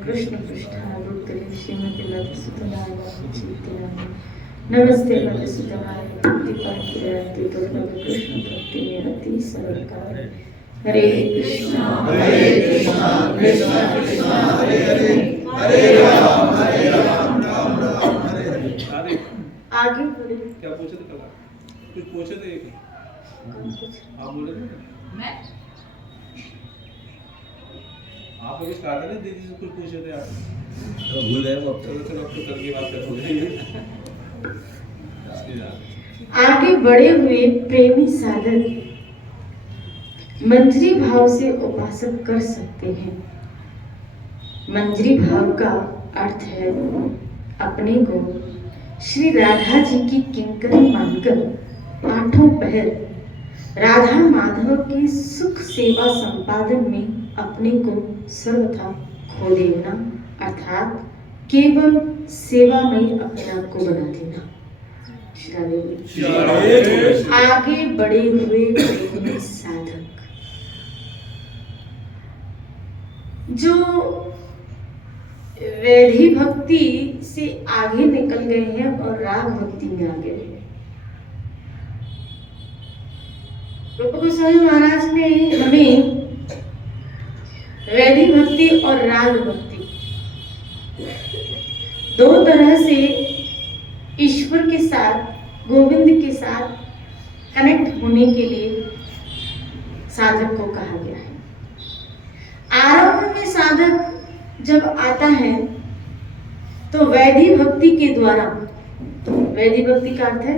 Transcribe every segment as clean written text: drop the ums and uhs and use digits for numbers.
कृष्ण पृष्ठावृत्ति श्रीमती लतसुतनारायण नमस्ते मधुसूदनाय भक्तिपाति दुर्लभ कृष्ण भक्ति निरति सरकार हरे कृष्णा कृष्णा कृष्णा हरे हरे हरे राम राम राम हरे हरे। आगे बोले क्या पूछे थे कल? कुछ पूछे थे आप बोले थे मैं आप अभी स्टार्ट है ना दीदी से कुछ पूछे थे आप तो भूल गए वो। चलो चलो अब तो कल की बात कर आगे बढ़े हुए प्रेमी साधक मंजरी भाव से उपासक कर सकते हैं। मंजरी भाव का अर्थ है अपने को श्री राधा जी की किंकरी मानकर आठों पहर राधा माधव की सुख सेवा संपादन में अपने को सर्वथा खो देना अर्थात केवल सेवा में अपने आप को बना देना। आगे बढ़े हुए प्रेमी साधक जो वैधि भक्ति से आगे निकल गए हैं और राग भक्ति में आ गए हैं। रूप गोस्वामी महाराज ने हमें वैधि भक्ति और राग भक्ति दो तरह से ईश्वर के साथ गोविंद के साथ कनेक्ट होने के लिए साधक को कहा गया है। आरंभ में साधक जब आता है तो वैधि भक्ति के द्वारा, वैधि भक्ति का अर्थ है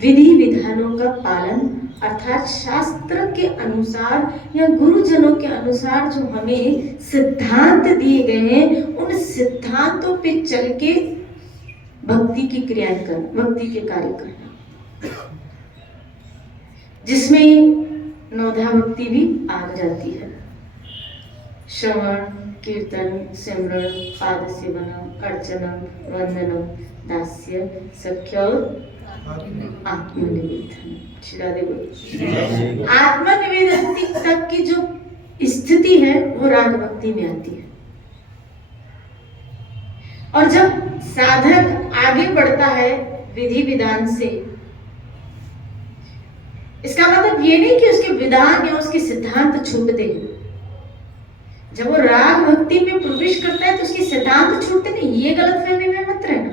विधि विधानों का पालन अर्थात शास्त्र के अनुसार या गुरुजनों के अनुसार जो हमें सिद्धांत दिए गए हैं उन सिद्धांतों पे चल के भक्ति की क्रियाएं करना, भक्ति के कार्य करना, जिसमें नौधा भक्ति भी आ जाती है। श्रवण कीर्तन सिमरण पाद सेवनम अर्चनम वंदनम दास्य सख्य और आत्मनिवेदन। आत्मनिवेदन तक की जो स्थिति है वो राग भक्ति में आती है। और जब साधक आगे बढ़ता है विधि विधान से, इसका मतलब ये नहीं कि उसके विधान या उसके सिद्धांत छूटते हैं। जब वो राग भक्ति में प्रवेश करता है तो उसके सिद्धांत छूटते नहीं। ये गलतफहमी में मत रहना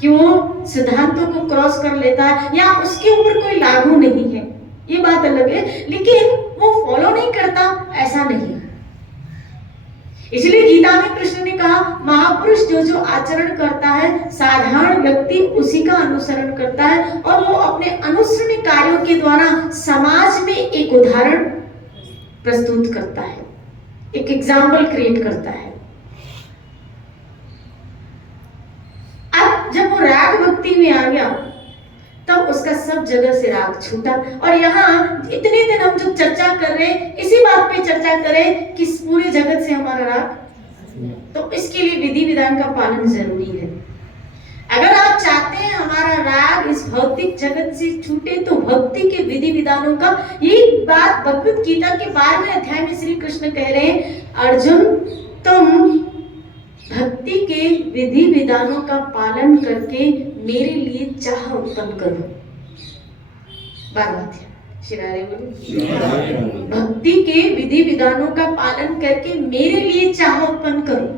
कि वो सिद्धांतों को क्रॉस कर लेता है या उसके ऊपर कोई लागू नहीं है, ये बात अलग है, लेकिन वो फॉलो नहीं करता ऐसा नहीं है। इसलिए गीता में कृष्ण ने कहा महापुरुष जो जो आचरण करता है साधारण व्यक्ति उसी का अनुसरण करता है और वो अपने अनुसरण कार्यों के द्वारा समाज में एक उदाहरण प्रस्तुत करता है, एक एग्जाम्पल क्रिएट करता है। अब जब वो राग भक्ति में आ गया तब उसका सब जगह से राग छूटा। और यहाँ इतने दिन हम जो चर्चा कर रहे हैं इसी बात पे चर्चा करें कि पूरे जगत से हमारा राग, तो इसके लिए विधि विधान का पालन जरूरी है। अगर आप चाहते हैं हमारा राग इस भौतिक जगत से छूटे तो भक्ति के विधि विधानों का, ये बात भगवत गीता के 12वें अध्याय में श्री कृष्ण कह रहे हैं अर्जुन तुम भक्ति के विधि विधानों का पालन करके मेरे लिए चाह उत्पन्न करो। भक्ति के विधि विधानों का पालन करके मेरे लिए चाह उत्पन्न करो।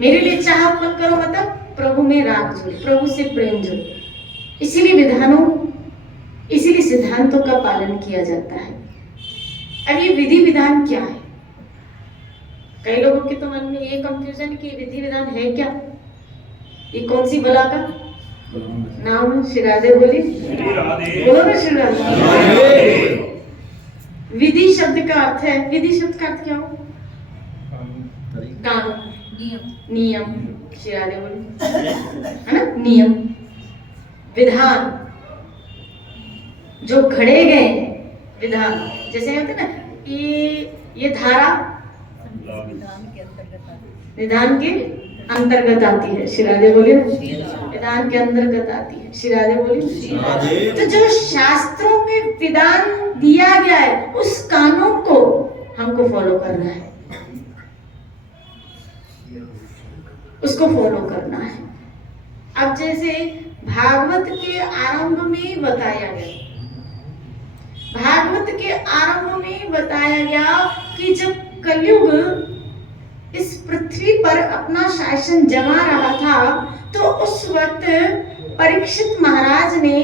मेरे लिए चाह उत्पन्न करो मतलब प्रभु में राग जोड़ो, प्रभु से प्रेम जोड़ो। इसीलिए विधानों, इसीलिए सिद्धांतों का पालन किया जाता है। अब ये विधि विधान क्या है? कई लोगों के तो मन में ये कंफ्यूजन कि विधि विधान है क्या, ये कौन सी बला का नाम? श्री राधे बोली, बोलो ना श्री राधे। विधि शब्द का अर्थ है, विधि शब्द का अर्थ क्या हो? कानून, नियम। श्री राधे बोली, है ना, नियम विधान जो घड़े गए हैं। विधान जैसे होते ना, ये धारा विधान के अंतर्गत आती है। श्री राधे बोलिए, विधान के अंतर्गत आती है। श्री राधे बोलिए। तो जो शास्त्रों में विधान दिया गया है उस कानून को हमको फॉलो करना है। उसको फॉलो करना है। अब जैसे भागवत के आरंभ में बताया गया, भागवत के आरंभ में बताया गया कि जब कलयुग इस पृथ्वी पर अपना शासन जमा रहा था, तो उस वक्त परीक्षित महाराज ने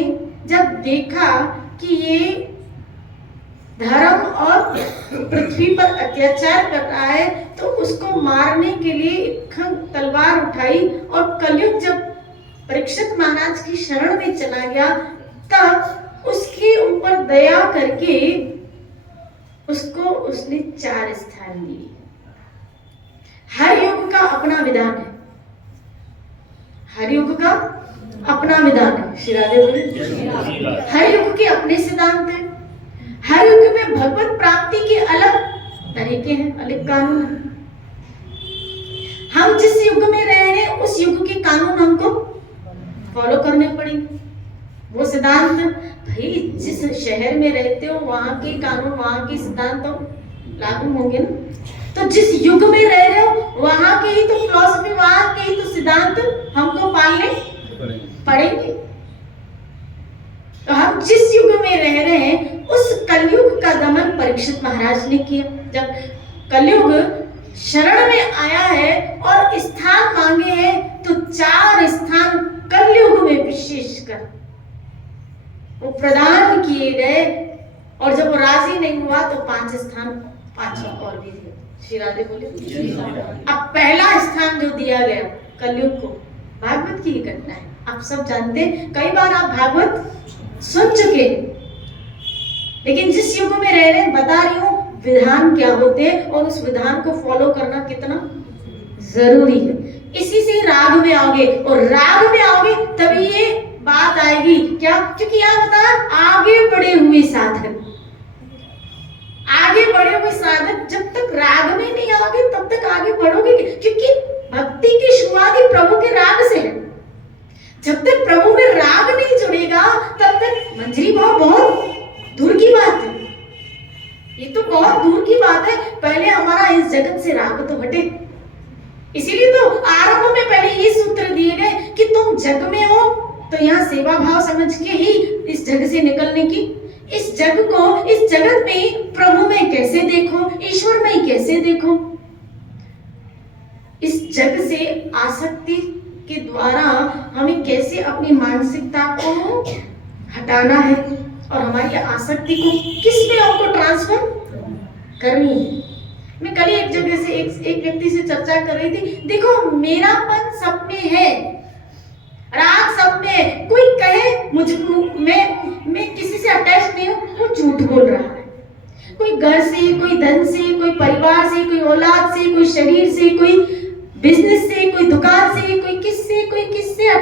जब देखा कि ये धर्म और पृथ्वी पर अत्याचार कर रहा है, तो उसको मारने के लिए एक तलवार उठाई, और कलयुग जब परीक्षित महाराज की शरण में चला गया, तब उसके ऊपर दया करके उसको उसने 4 स्थान दिए। हर युग का अपना विधान है, हर युग का अपना विधान है। श्री राधे बोले। हर युग के अपने सिद्धांत हैं, हर युग में भगवत प्राप्ति के अलग तरीके हैं, अलग कानून हैं। हम जिस युग में रह रहे हैं उस युग के कानून हमको फॉलो करने पड़ेंगे। वो सिद्धांत भाई जिस शहर में रहते हो वहां के कानून, वहां के सिद्धांत तो लागू होंगे ना। तो जिस युग में रह रहे हो वहां के ही तो फिलॉसफी, वहां के ही तो सिद्धांत हमको पालने पड़ेंगे। तो हम जिस युग में रह रहे हैं उस कलयुग का दमन परीक्षित महाराज ने किया। जब कलयुग शरण में आया है और स्थान मांगे हैं, तो 4 स्थान कलयुग में विशेषकर वो प्रदान किए गए, और जब वो राजी नहीं हुआ तो 5 स्थान 5 और भी दिए। श्री राधे बोले। अब पहला स्थान जो दिया गया कलयुग को, भागवत की घटना है, आप सब जानते हैं, कई बार आप भागवत सुन चुके हैं, लेकिन जिस युग में रह रहे हैं बता रही हूं विधान क्या होते हैं और उस विधान को फॉलो करना कितना जरूरी है। इसी से राग में आओगे, और राग में आओगे तभी ये बात आएगी क्या, क्योंकि यहाँ बता आगे बढ़े हुए साधक, आगे बढ़े हुए साधक जब तक राग में नहीं आओगे तब तक आगे बढ़ोगे, क्योंकि भक्ति की शुरुआत ही प्रभु के राग से है। जब तक प्रभु में राग नहीं जुड़ेगा तब तक मंजरी भाव बहुत दूर की बात है। ये तो बहुत दूर की बात है, पहले हमारा इस जगत से राग तो हटे। इसीलिए तो आरंभ में पहले ये सूत्र दिए गए कि तुम जग में हो तो यहाँ सेवा भाव समझ के ही इस जग से निकलने की, इस जग को, इस जगत में प्रभु में कैसे देखो, ईश्वर में कैसे देखो। इस जग से आसक्ति के द्वारा हमें कैसे अपनी मानसिकता को हटाना है और हमारी आसक्ति को किस में हमको ट्रांसफर करनी है। मैं कल एक जगह से एक व्यक्ति से चर्चा कर रही थी, देखो मेरापन सब में है, राग सब में। कोई कहे मैं किसी से अटैच नहीं हूं, वो झूठ बोल रहा है। कोई घर से, कोई धन से, कोई परिवार से, कोई औलाद से, कोई शरीर से, कोई बिजनेस से, कोई दुकान से, कोई किससे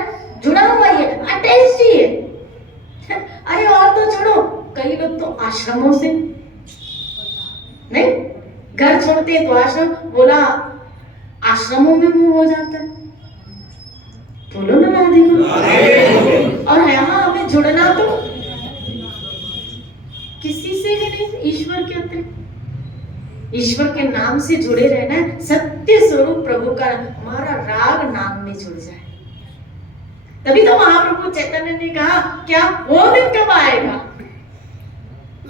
जुड़ा हुआ है, अटैच ही है। अरे और तो छोड़ो, कई लोग तो आश्रमों से नहीं, घर छोड़ते हैं तो आश्रम, बोला आश्रमों में मुंह हो जाता है। बोलो ना राधे को। और यहाँ हमें जुड़ना तो किसी से भी नहीं, ईश्वर के अतिरिक्त, ईश्वर के नाम से जुड़े रहना है। सत्य स्वरूप प्रभु का हमारा राग नाम में जुड़ जाए, तभी तो महाप्रभु चैतन्य ने कहा क्या, वो दिन कब आएगा,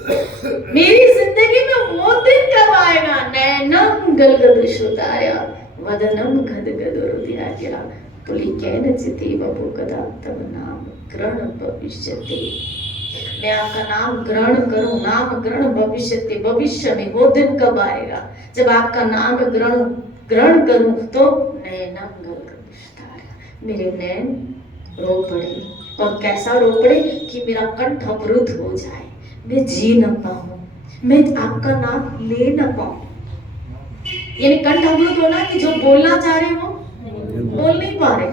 मेरी जिंदगी में वो दिन कब आएगा। नैनम गलगद शुदाया वदनम गदगद रुधिराया पुलिकेन चिति बबु कदा तब नाम ग्रहण भविष्यते। मैं आपका नाम ग्रहण करूं, नाम ग्रहण भविष्यते, भविष्य में वो दिन कब आएगा जब आपका नाम ग्रहण करूं तो नैनम गलगद शुदाया, मेरे नैन रो पड़े, और कैसा रो पड़े कि मेरा कंठ अवरुद्ध हो जाए, मैं जी न पाऊं, मैं आपका नाम ले न पाऊं। यानी कंठ अवरुद्ध होना कि जो बोलना चाह रहे हो बोल नहीं पा रहे,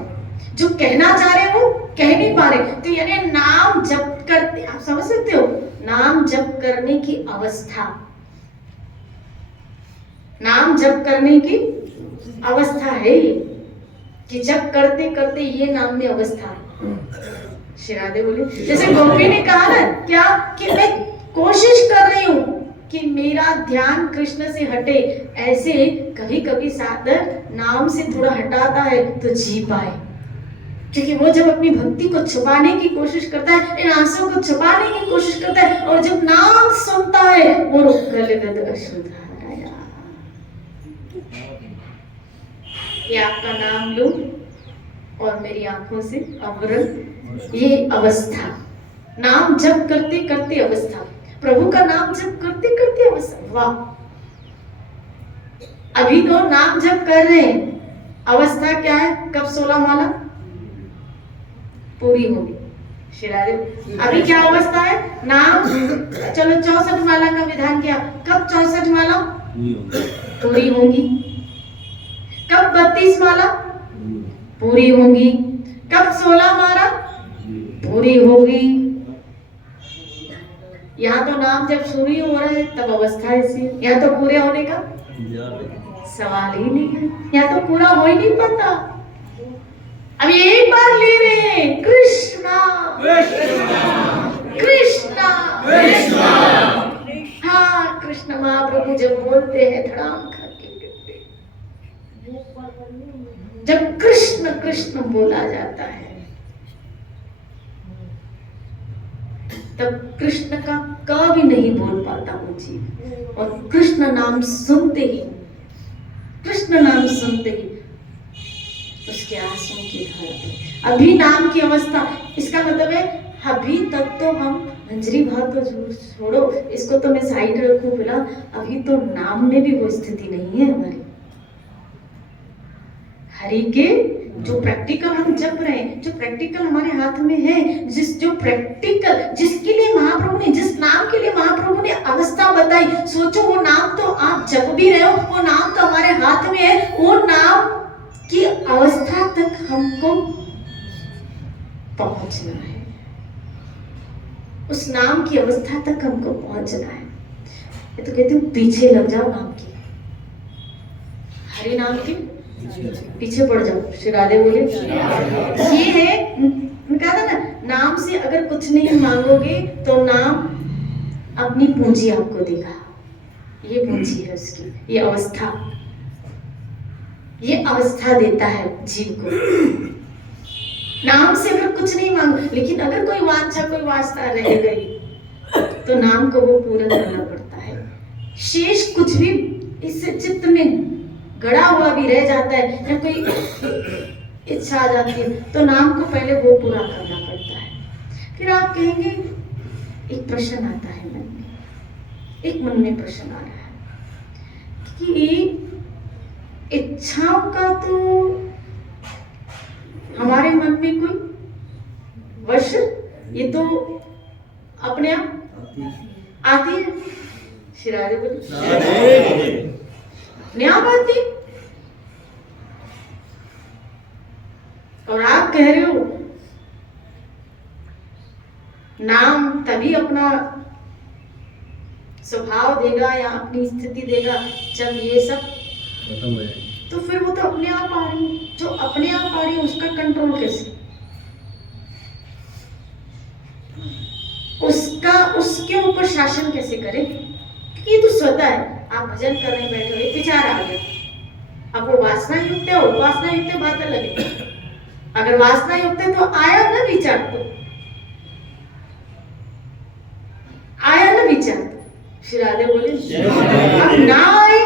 जो कहना चाह रहे हो कह नहीं पा रहे। तो यानी नाम जप करते, आप समझ सकते हो, नाम जप करने की अवस्था, नाम जप करने की अवस्था है ये, कि जप करते करते ये नाम में अवस्था है। श्री राधे बोले, जैसे गोपी ने कहा ना क्या, कि मैं कोशिश कर रही हूं कि मेरा ध्यान कृष्ण से हटे, ऐसे कभी कभी साधक नाम से थोड़ा हटाता है तो जी पाए। क्योंकि वो जब अपनी भक्ति को छुपाने की कोशिश करता है, इन आंसुओं को छुपाने की कोशिश करता है, और जब नाम सुनता है वो गलगद अश्रुधारा। ये आपका नाम लूं और मेरी आंखों से अवरल, ये अवस्था, नाम जप करते करते अवस्था, प्रभु का नाम जप करते करते अवस्था। वाह, अभी तो नाम जप कर रहे हैं, अवस्था क्या है? कब 16 माला पूरी होगी? अभी क्या अवस्था है? नाम, चलो 64 माला का विधान किया, कब 64 माला पूरी होगी? कब 32 माला पूरी होगी? कब 16 माला पूरी होगी? यहाँ तो नाम जब शुरू ही हो रहा है तब अवस्था ऐसी, यहाँ तो पूरे होने का सवाल ही नहीं है, यहाँ तो पूरा हो ही नहीं पाता। अब एक बार ले रहे हैं कृष्णा कृष्णा कृष्णा। हाँ, कृष्ण महाप्रभु जब बोलते हैं धड़ाम करके गिरते, जब कृष्ण कृष्ण बोला जाता है तब कृष्ण का क भी नहीं बोल पाता वो जीव, और कृष्ण नाम सुनते ही, कृष्ण नाम सुनते ही उसके आंसुओं की धारा। अभी नाम की अवस्था, इसका मतलब है अभी तक तो हम मंजरी भाव तो छोड़ो, इसको तो मैं साइड रखूं फिलहाल, अभी तो नाम में भी वो स्थिति नहीं है हमारी। हरि के जो प्रैक्टिकल हम जप रहे हैं, जो प्रैक्टिकल हमारे हाथ में है, जो प्रैक्टिकल जिसके लिए महाप्रभु ने, जिस नाम के लिए महाप्रभु ने अवस्था बताई, सोचो वो नाम तो आप जप भी रहे हो, वो नाम तो हमारे हाथ में है, वो नाम की अवस्था तक हमको पहुंचना है, उस नाम की अवस्था तक हमको पहुंचना है। ये तो कहती हूँ पीछे लग जाओ नाम की, हरि नाम के पीछे पड़ जाओ। श्री राधे बोले ये है, कहा था ना, नाम से अगर कुछ नहीं मांगोगे तो नाम अपनी पूंजी आपको देगा। ये पूंजी है उसकी, ये अवस्था, ये अवस्था देता है जीव को। नाम से अगर कुछ नहीं मांगो, लेकिन अगर कोई वांछा, कोई वास्ता रह गई तो नाम को वो पूरा करना पड़ता है। शेष कुछ भी इससे चित्त में गड़ा हुआ भी रह जाता है, या कोई इच्छा आ जाती है, तो नाम को पहले वो पूरा करना पड़ता है। फिर आप कहेंगे, एक प्रश्न आता है मन में, एक मन में प्रश्न आ रहा है कि इच्छाओं का तो हमारे मन में कोई वश, ये तो अपने आप आती है। शिरारे बोले न्याय आती, और आप कह रहे हो नाम तभी अपना स्वभाव देगा या अपनी स्थिति देगा जब ये सब खत्म हो जाएगी। तो फिर वो तो अपने आप आ रही है, जो अपने आप आ रही है उसका कंट्रोल कैसे, उसका उसके ऊपर शासन कैसे करे? क्योंकि ये तो स्वतः है। आप भजन करने बैठे हो, एक विचार आ गया, अब वो वासना युक्त है, उपासना युक्त है, बात अलग है। अगर वासना युक्त है तो आया ना विचार, तो आया ना विचार, तो श्री राधे बोले अब ना आए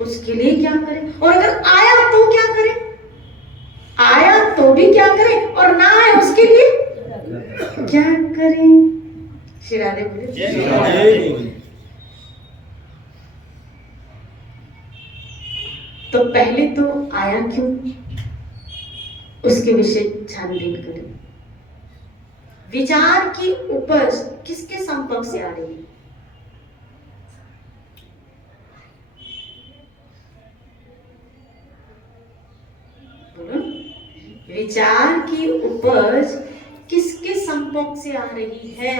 उसके लिए क्या करें, और अगर आया तो क्या करें? आया तो भी क्या करें, और ना आए उसके लिए क्या करें? श्री राधे बोले तो पहले तो आया क्यों, उसके विषय छानबीन करें। विचार की उपज किसके संपर्क से आ रही है? विचार की उपज किसके संपर्क से आ रही है?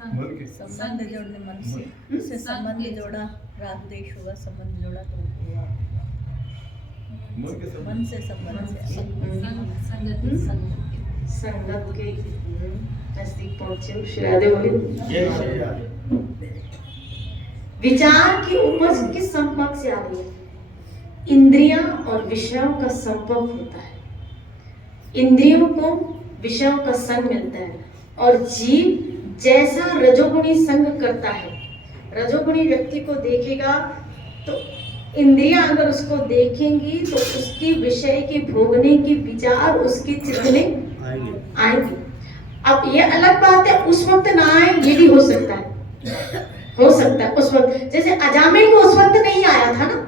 संबंध जोड़ने मन से, उससे संबंध जोड़ा, राग देश हुआ, संबंध जोड़ा तो हुआ मन से, संबंध से, संगत के नजदीक पहुंचे। श्री राधे बोले विचार की उपज किस संपर्क से आ रही है? इंद्रियां और विषयों का संपर्क होता है। इंद्रियों को विषयों का संग मिलता है और जीव जैसा रजोगुणी संग करता है, रजोगुणी व्यक्ति को देखेगा तो इंद्रियां अगर उसको देखेंगी तो उसकी विषय की भोगने की विचार उसके चित्त में आएंगे। अब ये अलग बात है उस वक्त ना आए, ये भी हो सकता है, हो सकता है उस वक्त, जैसे अजामिल को उस वक्त नहीं आया था ना,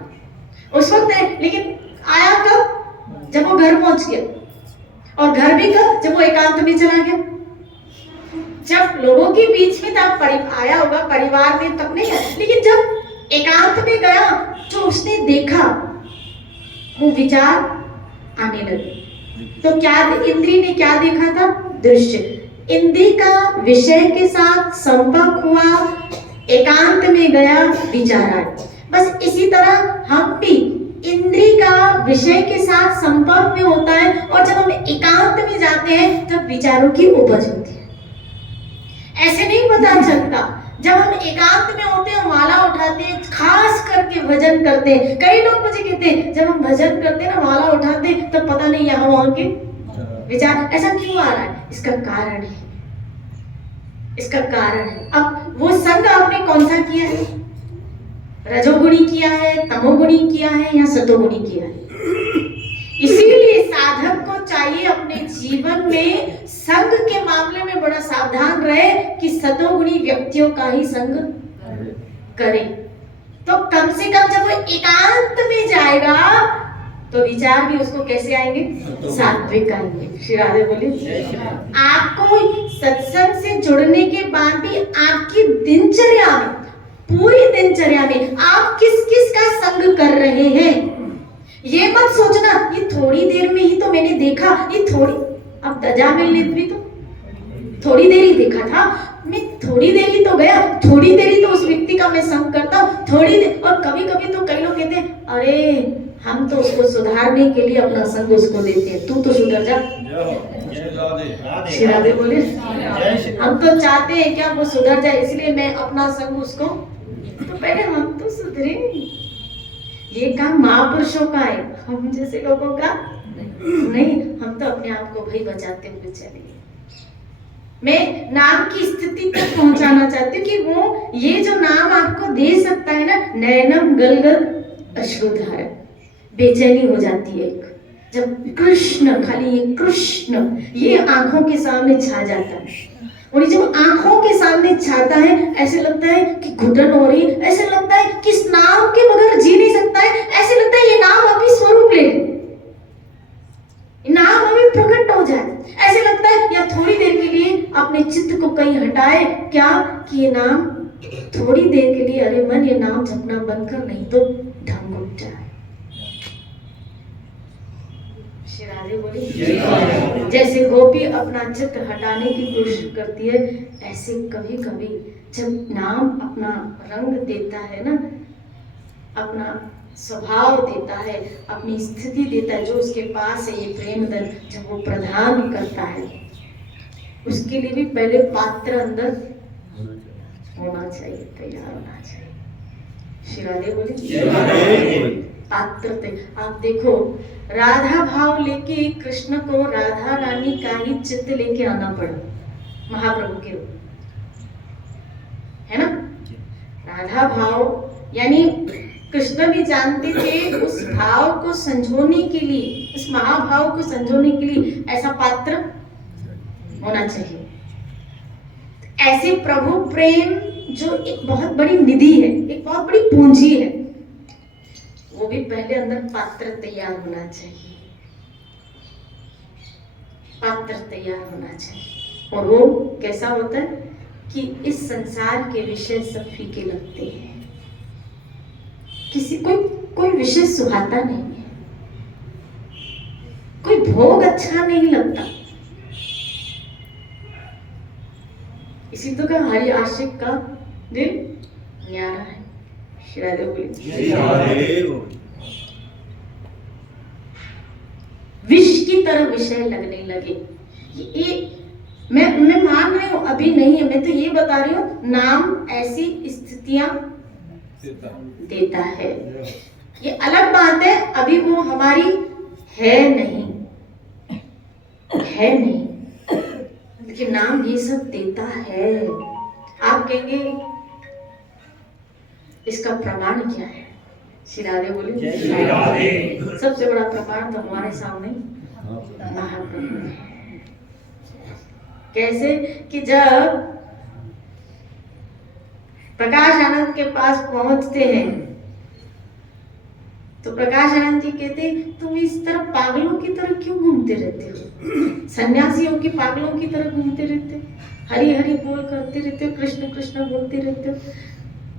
उस वक्त है, लेकिन आया कब? जब वो घर पहुंच गया। और घर भी कब? जब वो एकांत में चला गया। जब लोगों के बीच में तब आया होगा, परिवार में तब नहीं आया, लेकिन जब एकांत में गया तो उसने देखा, वो विचार आने लगे। तो क्या इंद्री ने क्या देखा था? दृश्य। इंद्री का विषय के साथ संपर्क हुआ, एकांत में गया, विचार आए। बस इसी तरह हम भी इंद्री का विषय के साथ संपर्क में होता है और जब हम एकांत में जाते हैं तब विचारों की उपज होती है। ऐसे नहीं पता चलता। जब हम एकांत में होते हैं, माला उठाते हैं, खास करके भजन करते हैं। कई लोग मुझे कहते हैं जब हम भजन करते हैं ना, माला उठाते हैं, तब पता नहीं यहाँ वहां के विचार ऐसा क्यों आ रहा है। इसका कारण है, इसका कारण है। अब वो संग आपने कौन सा किया है? रजोगुणी किया है, तमोगुणी किया है या सतोगुणी किया है? इसीलिए साधक को चाहिए अपने जीवन में संग के मामले में बड़ा सावधान रहे कि सतोगुणी व्यक्तियों का ही संग करे। तो कम से कम जब वो एकांत में जाएगा तो विचार भी उसको कैसे आएंगे? सात्विक आएंगे। श्री राधे बोले। आपको सत्संग से जुड़ने के बाद भी आपकी दिनचर्या में, पूरी दिनचर्या में आप किस किस का संग कर रहे हैं, ये मत सोचना ये थोड़ी देर में ही तो मैंने देखा, ये थोड़ी, अब दजामिल ने भी तो थोड़ी देर ही देखा था, मैं थोड़ी देर ही तो गया, थोड़ी देर ही तो उस व्यक्ति का मैं संग करता हूँ, थोड़ी देर। और कभी कभी तो कई लोग कहते हैं अरे हम तो उसको सुधारने के लिए अपना संग उसको देते हैं, तू तो सुधर जा। श्री राधे बोले। हम तो चाहते हैं क्या वो सुधर जाए, इसलिए मैं अपना संग उसको, तो पहले हम तो सुधरे। ये काम महापुरुषों का है, हम जैसे लोगों का नहीं। हम तो अपने आप को भाई बचाते हुए चले। मैं नाम की स्थिति तक पहुंचाना चाहती हूँ कि वो ये जो नाम आपको दे सकता है ना, नैनम गलगल अश्रुधारा, बेचैनी हो जाती है जब कृष्ण, खाली ये कृष्ण ये आंखों के सामने छा जाता है। और जब आंखों के सामने छाता है ऐसे लगता है कि घुटन हो रही है, ऐसे लगता है कि इस नाम के बगैर जी नहीं सकता है, ऐसे लगता है ये नाम अभी स्वरूप ले, नाम अभी प्रकट हो जाए, ऐसे लगता है। या थोड़ी देर के लिए अपने चित्त को कहीं हटाए, क्या कि ये नाम थोड़ी देर के लिए, अरे मन ये नाम जपना बंद कर, नहीं तो ढंग उठ जाए। श्री राधे बोली। जैसे गोपी अपना चित्त हटाने की कोशिश करती है, ऐसे कभी कभी जब नाम अपना रंग देता है ना, अपना स्वभाव देता है, अपनी स्थिति देता है, जो उसके पास है ये प्रेम धन, जब वो प्रदान करता है, उसके लिए भी पहले पात्र अंदर होना चाहिए, तैयार होना चाहिए। श्री राधे बोली। पात्र। आप देखो राधा भाव लेके कृष्ण को राधा रानी का ही चित्त लेके आना पड़ा महाप्रभु के रूप, है ना। राधा भाव यानी कृष्ण भी जानते थे उस भाव को संजोने के लिए, उस महाभाव को संजोने के लिए ऐसा पात्र होना चाहिए। ऐसे प्रभु प्रेम जो एक बहुत बड़ी निधि है, एक बहुत बड़ी पूंजी है, वो भी पहले अंदर पात्र तैयार होना चाहिए, पात्र तैयार होना चाहिए। और वो कैसा होता है कि इस संसार के विषय सब फीके लगते हैं, किसी कोई विषय सुहाता नहीं है, कोई भोग अच्छा नहीं लगता। इसी तो का हरि आशिक का दिल न्यारा है। विष की तरह विषय लगने लगे। ये मैं मान रही हूँ अभी नहीं है, मैं तो ये बता रही हूँ नाम ऐसी स्थितियां देता है। ये अलग बात है, अभी वो हमारी है नहीं, लेकिन नाम ये सब देता है। आप कहेंगे इसका प्रमाण क्या है? श्री राधे बोले। सबसे बड़ा प्रमाण तो हमारे सामने महाप्रभु है। कैसे कि जब प्रकाश आनंद के पास पहुंचते हैं तो प्रकाश आनंद जी कहते, तुम इस तरह पागलों की तरह क्यों घूमते रहते हो? सन्यासियों की पागलों की तरह घूमते रहते हो, हरि हरि बोल करते रहते हो, कृष्ण कृष्ण बोलते रहते हो।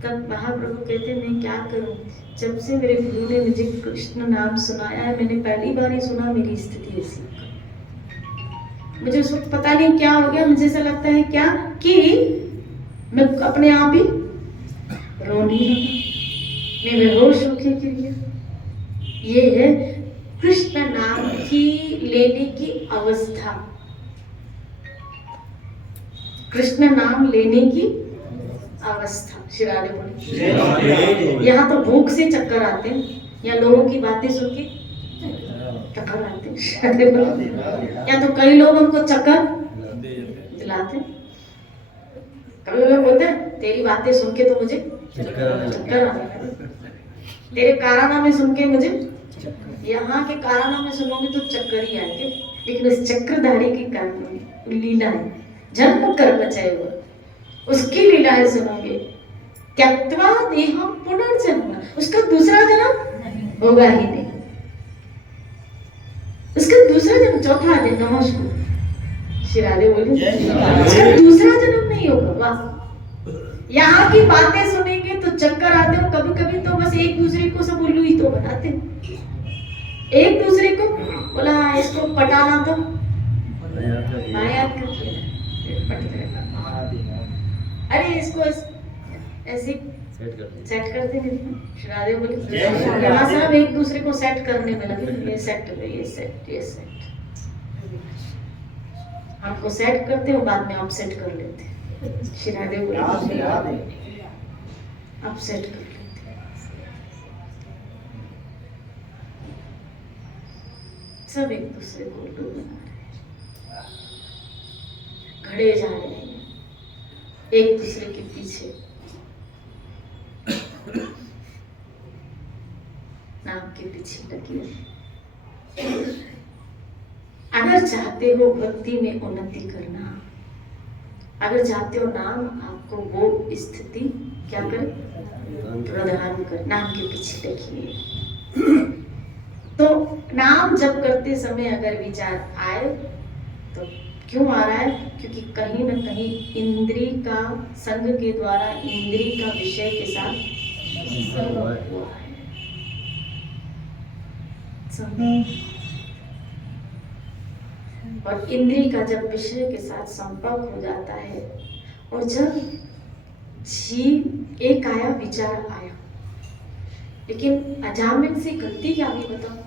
तब महाप्रभु कहते, मैं क्या करूं, जब से मेरे गुरु ने मुझे कृष्ण नाम सुनाया है, मैंने पहली बार ही सुना, मेरी स्थिति ऐसी। मुझे उस वक्त पता नहीं क्या हो गया, मुझे ऐसा लगता है क्या कि मैं अपने आप ही रोने लगा, मैं बेहोश होके गिर गया। ये है कृष्ण नाम की लेने की अवस्था, कृष्ण नाम लेने की अवस्था। श्री राधे बोले। यहाँ तो भूख से चक्कर आते हैं, या लोगों की बातें सुन के चक्कर आते हैं। या तो कई लोग हमको चक्कर दिलाते, कई लोग बोलते हैं तेरी बातें सुन के तो मुझे चक्कर आते, तेरे कारनामे सुन के मुझे, यहाँ के कारनामे सुनोगे तो चक्कर ही आएंगे, लेकिन उस चक्रधारी की कारण लीला है, जन्म कर्म चाहिए, उसकी लीलाएं सुनोगे। त्यक्त्वा देहं पुनर्जन्म, उसका दूसरा जन्म होगा ही नहीं, उसका दूसरा जन्म, चौथा दिन नमस्कार श्री राधे बोले, उसका दूसरा जन्म नहीं होगा। यहाँ की बातें सुनेंगे तो चक्कर आते हो, कभी कभी तो बस एक दूसरे को सब उल्लू ही तो बनाते, एक दूसरे को बोला इसको पटाना तो अरे इसको ऐसे सेट करते हैं। राधे बोली यहाँ सब एक दूसरे को सेट करने में लगे, ये सेट, ये सेट, ये सेट, हमको सेट करते हो, बाद में आप सेट कर लेते। श्री राधे बोली आप सेट कर लेते, सब एक दूसरे को उल्लू बना रहे हैं, खड़े जा रहे हैं एक दूसरे के पीछे, नाम के पीछे लगी। अगर चाहते हो भक्ति में उन्नति करना, अगर चाहते हो नाम आपको वो स्थिति क्या करे, प्रदान कर, नाम के पीछे लगिए। तो नाम जप करते समय अगर विचार आए तो क्यों आ रहा है? क्योंकि कहीं न कहीं इंद्री का संग के द्वारा इंद्री का विषय के साथ हुआ है। और इंद्री का जब विषय के साथ संपर्क हो जाता है, और जब जीव एक आया, विचार आया, लेकिन अजामिल से गलती क्या हुई बताओ?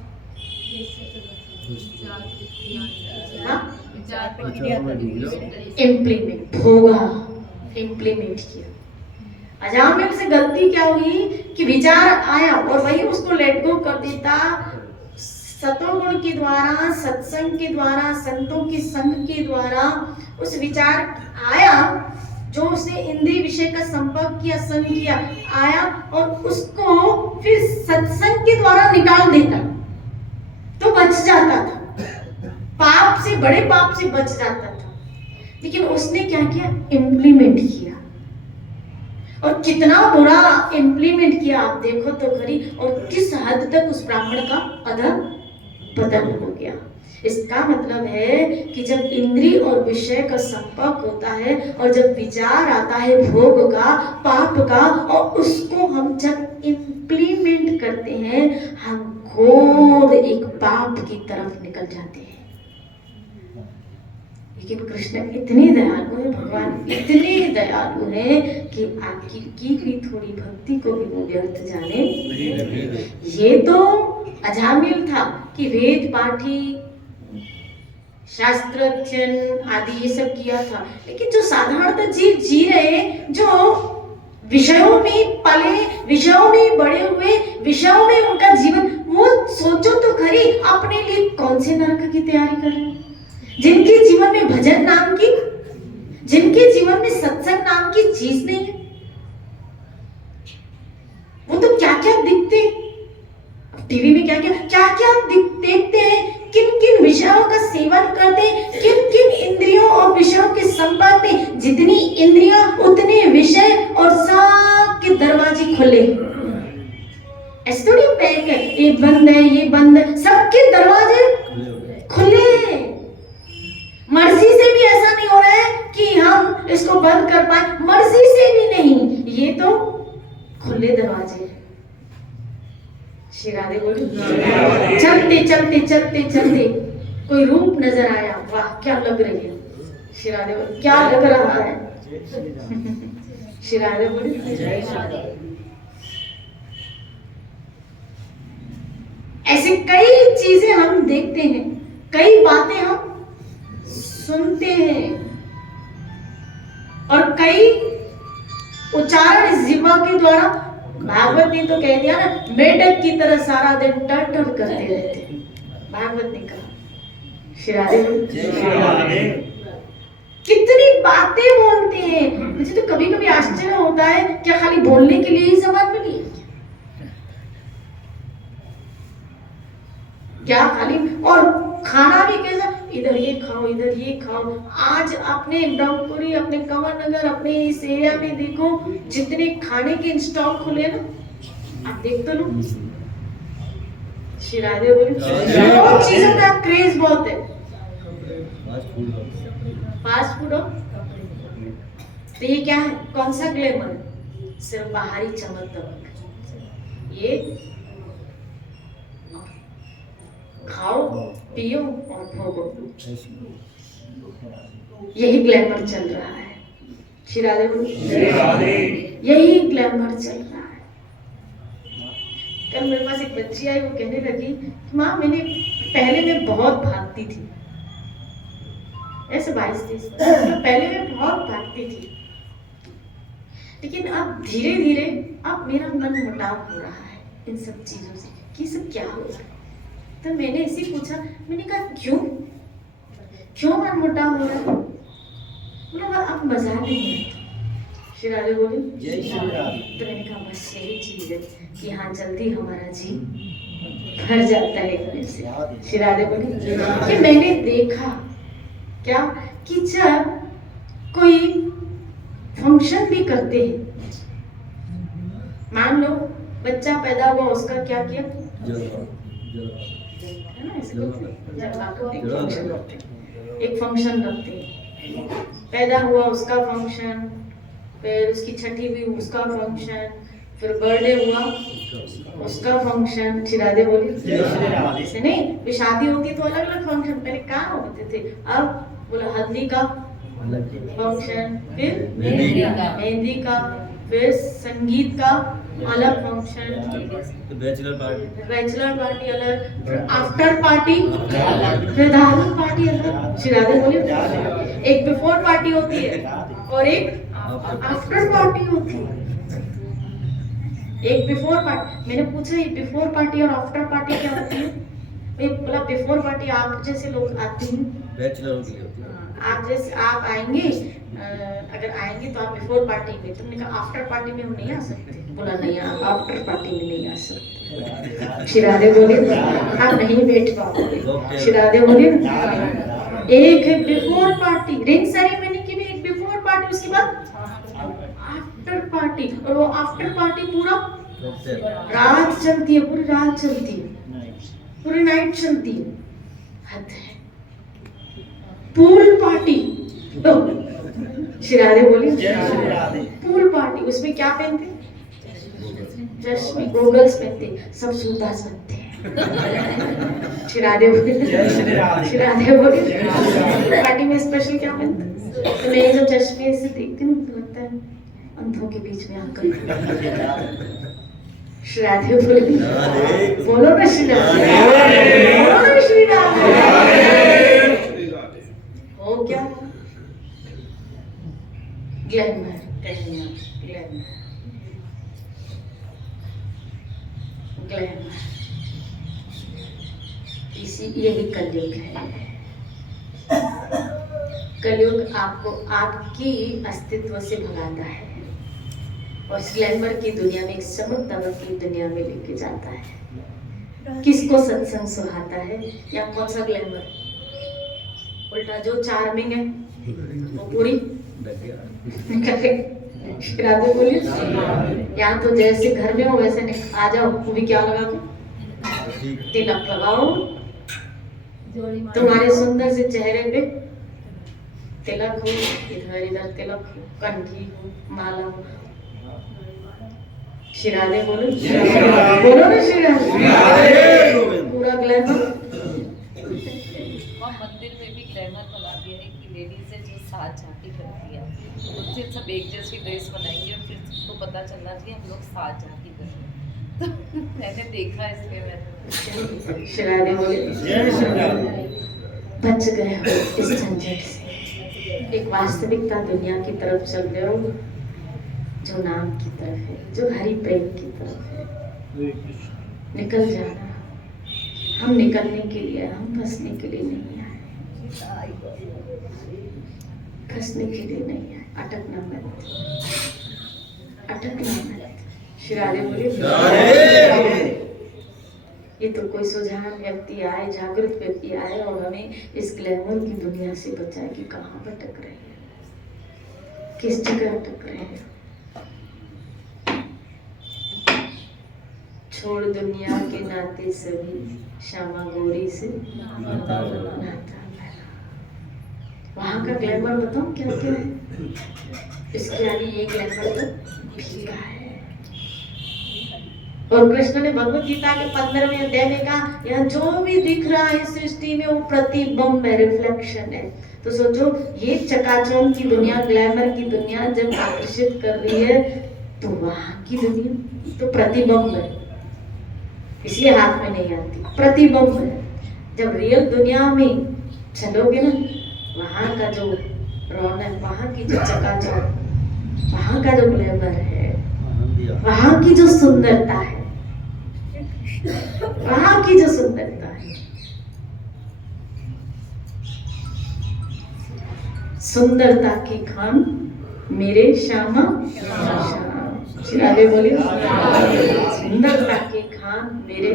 इम्प्लीमेंट भोगा, इम्प्लीमेंट किया। अजामिल से गलती क्या हुई कि विचार आया और वही उसको लेट गो कर देता। सतोगुण के द्वारा, सत्संग के द्वारा, संतों के संग के द्वारा उस विचार आया, जो उसने इंद्रिय विषय का संपर्क किया, संग किया, आया, और उसको फिर सत्संग के द्वारा निकाल देता तो बच जाता था, पाप से, बड़े पाप से बच जाता था। लेकिन उसने क्या किया? इम्प्लीमेंट किया, और कितना बुरा इम्प्लीमेंट किया आप देखो तो खरी, और किस हद तक उस ब्राह्मण का अधर पतन हो गया। इसका मतलब है कि जब इंद्रिय और विषय का संपर्क होता है, और जब विचार आता है भोग का, पाप का, और उसको हम जब इम्प्लीमेंट करते हैं, हम घोर एक पाप की तरफ निकल जाते हैं। लेकिन कृष्ण इतने दयालु है, भगवान इतने दयालु है कि आपकी की हुई थोड़ी भक्ति को भी वो व्यर्थ जाने। ये तो अजामिल था कि वेद पाठी, शास्त्र अध्ययन आदि ये सब किया था, लेकिन जो साधारणतः जीव जी रहे, जो विषयों में पले, विषयों में बड़े हुए, विषयों में उनका जीवन, वो सोचो तो खरी अपने लिए कौन से नरक की तैयारी कर रहे हैं। जिनके जीवन में भजन नाम की, जिनके जीवन में सत्संग नाम की चीज नहीं है, वो तो क्या क्या दिखते, टीवी में क्या क्या देखते हैं, किन किन विषयों का सेवन करते हैं, किन किन इंद्रियों और विषयों के संपर्क में, जितनी इंद्रियां उतने विषय और सबके दरवाजे खुले। ऐसे थोड़ी पैक है, ये बंद है, ये बंद है, सबके दरवाजे खुले। मर्जी से भी ऐसा नहीं हो रहा है कि हम इसको बंद कर पाए, मर्जी से भी नहीं, ये तो खुले दरवाजे हैं। श्री राधे बोली। चलते चलते चलते चलते कोई रूप नजर आया, वाह क्या लग रही है, श्री राधे बोली क्या लग रहा है। श्री राधे बोली। ऐसे कई चीजें हम देखते हैं, कई बातें हम सुनते हैं, और कई उच्चारण इस जीवा के द्वारा, भागवत ने तो कह दिया ना, मेढक की तरह सारा दिन टर टर करते रहते हैं, भागवत ने कहा। श्री राधे। कितनी बातें बोलते हैं, मुझे तो कभी कभी आश्चर्य होता है, क्या खाली बोलने के लिए ही जबान मिली है क्या खाली, और खाना भी कैसा, इधर ये खाओ, इधर ये खाओ। आज अपने ब्रह्मपुरी, अपने कंवर नगर, अपने इस एरिया में देखो, जितने खाने के स्टॉल खुले ना, आप देख तो लो। श्री राधे बोली। बहुत चीजों का क्रेज बहुत है, फास्ट फूड। तो ये क्या है, कौन सा ग्लैमर, सिर्फ बाहरी चमक दमक, ये खाओ पियो और भोगो, यही ग्लैमर चल रहा है। श्री राधे बोली। यही ग्लैमर चल रहा है। कल मेरे पास एक बच्ची आई, वो कहने लगी, माँ मैंने पहले मैं बहुत भागती थी, ऐसे 22-23 पहले मैं बहुत भागती थी, लेकिन अब धीरे धीरे अब मेरा मन मुटाव हो रहा है इन सब चीजों से, कि सब क्या हो रहा है। तो मैंने इसी पूछा, मैंने कहा क्यों मन मुटाव हो रहा है। बोला अब मजा नहीं है। श्री राधे बोली। तो मैंने कहा बस यही चीज है कि हाँ जल्दी हमारा जी भर जाता है इतने से। श्री राधे बोली कि मैंने देखा क्या कि जब कोई फंक्शन भी करते हैं, मान लो बच्चा पैदा हुआ, उसका क्या किया, है ना, एक फंक्शन रखते हैं, पैदा हुआ उसका फंक्शन, फिर उसकी छठी हुई उसका फंक्शन, फिर बर्थडे हुआ उसका फंक्शन। श्री राधे बोली। ऐसे नहीं, फिर शादी होती तो अलग अलग फंक्शन, पहले कहाँ होते थे, अब बोला हल्दी का फंक्शन, फिर मेहंदी का, फिर संगीत का अलग फंक्शन, बैचलर पार्टी अलग, फिर आफ्टर पार्टी, फिर धार्मिक पार्टी अलग। श्री राधे बोले। एक बिफोर पार्टी होती है और एक आफ्टर पार्टी होती है। एक बिफोर पार्टी, मैंने पूछा ये बिफोर पार्टी और आफ्टर पार्टी क्या होती है। बोला बिफोर पार्टी आप जैसे लोग आते हैं, बैचलरों के लिए होती है, आप जैसे आप आएंगे, अगर आएंगे तो आप बिफोर पार्टी में, तुमने कहा आफ्टर पार्टी में हम नहीं आ सकते। बोला नहीं आप आफ्टर पार्टी में नहीं आ सकते। श्री राधे बोले आप नहीं बैठ पाओगे। श्री राधे बोले एक है बिफोर पार्टी, रिंग सेरेमनी की भी एक बिफोर पार्टी, उसके बाद आफ्टर पार्टी, और वो आफ्टर पार्टी पूरा रात चलती है, पूरी रात चलती है, पूरी नाइट चलती है। हद है। पूल पार्टी, तो श्री राधे बोली पूल पार्टी, उसमें क्या पहनते, चश्मे गोगल्स पहनते, सब सूरदास बनते हैं। श्री राधे बोली। श्री राधे बोली पार्टी में स्पेशल क्या पहनते, तो मैं जब चश्मे से देखती हूँ तो लगता है अंधों के बीच में आकर। श्री राधे बोली बोलो ना श्री राधे, बोलो ना श्री राधे। हो क्या ग्लैमर, ग्लैमर, यही कलयुग है। कलयुग आपको आपकी अस्तित्व से भगाता है और ग्लैमर की दुनिया में, एक चमक दमक की दुनिया में लेके जाता है। किसको सत्संग सुहाता है या कौन सा ग्लैमर? उल्टा जो चार्मिंग है वो पूरी राधे बोलिए। यहाँ तो जैसे घर में हो वैसे नहीं, आ जाओ, वो भी क्या लगा के तिलक लगाओ, तुम्हारे सुंदर से चेहरे पे तिलक हो, इधर इधर तिलक हो, कंठी हो, माला हो। शिराधे बोलो, बोलो ना शिराधे, पूरा ग्लैमर। वहाँ मंदिर में भी ग्लैमर बना दिया है कि लेडीज है जो साथ झांकी करती है, उनसे सब एक जैसी ड्रेस बनाएंगे और फिर सबको पता चलना चाहिए हम लोग साथ झांकी कर रहे हैं। तो मैंने देखा इसलिए मैंने शिराधे बोले, बच गए हो इस झंझट से। एक वास्तविकता दुनिया की तरफ चल रहे हो, जो नाम की तरफ है, जो हरि प्रेम की तरफ है। निकल जाना। हम निकलने के लिए, हम फंसने के लिए नहीं आए, फंसने के लिए नहीं आए। अटकना मत, अटकना मत। शिराधे बोले, ये तो कोई सुजान व्यक्ति आए, जागृत व्यक्ति आए और हमें इस ग्लैमर की दुनिया से बचाए कि कहाँ भटक रहे हैं, किस जगह अटक रहे हैं। छोड़ दुनिया के नाते सभी, श्यामा गौरी से नाता लगा। वहां का ग्लैमर बताऊं क्या क्या है? इसके आगे ये ग्लैमर तो फीका है। और कृष्ण ने भगवत गीता के 15वें अध्याय में कहा, यह जो भी दिख रहा है इस सृष्टि में वो प्रतिबिंब है, रिफ्लेक्शन है। तो सोचो, ये चकाचौंध की दुनिया, ग्लैमर की दुनिया जब आकर्षित कर रही है, तो वहां की दुनिया तो प्रतिबिंब है, इसलिए हाथ में नहीं आती, प्रतिबिंब है। जब रियल दुनिया में चलोगे ना, वहां का जो रौनक, वहां की जो चकाचौंध, वहां का जो ग्लैमर है, वहां की जो सुंदरता है, वहां की जो सुंदरता है, सुंदरता की खान मेरे श्यामा श्याम। शिराधे बोलिए, सुंदरता की खान मेरे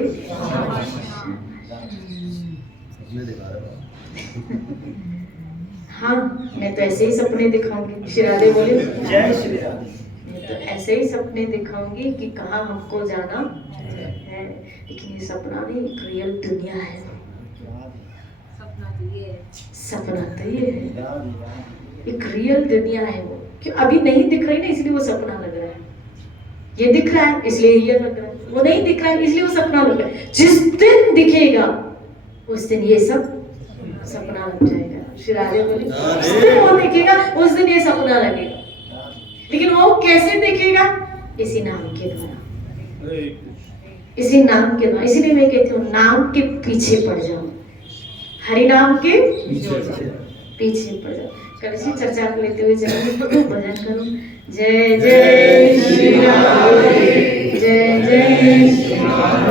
हाँ, मैं तो ऐसे ही सपने दिखाऊंगी। शिराधे बोलिए, जय श्री राधे। मैं तो ऐसे ही सपने दिखाऊंगी कि कहाँ हमको जाना है। लेकिन ये सपना नहीं, एक रियल दुनिया है। सपना तो ये है, सपना तो ये है, एक रियल दुनिया है वो। क्यों अभी नहीं दिख रही ना, इसलिए वो सपना लग रहा है। ये दिख रहा है इसलिए ये लग रहा है, वो नहीं दिख रहा है इसलिए वो सपना लग रहा है। जिस दिन दिखेगा उस दिन ये सब सपना लग जाएगा। शिराधे बोले, जिस दिन वो दिखेगा उस दिन ये सपना लगेगा। लेकिन वो कैसे दिखेगा? इसी नाम के द्वारा, इसी नाम के द्वारा। इसीलिए मैं कहती हूँ, नाम के पीछे पड़ जाओ, हरि नाम के पीछे पड़ जाओ। कल इसी चर्चा को लेते हुए भजन करो। जय जय श्री राधे, जय जय श्री राधे।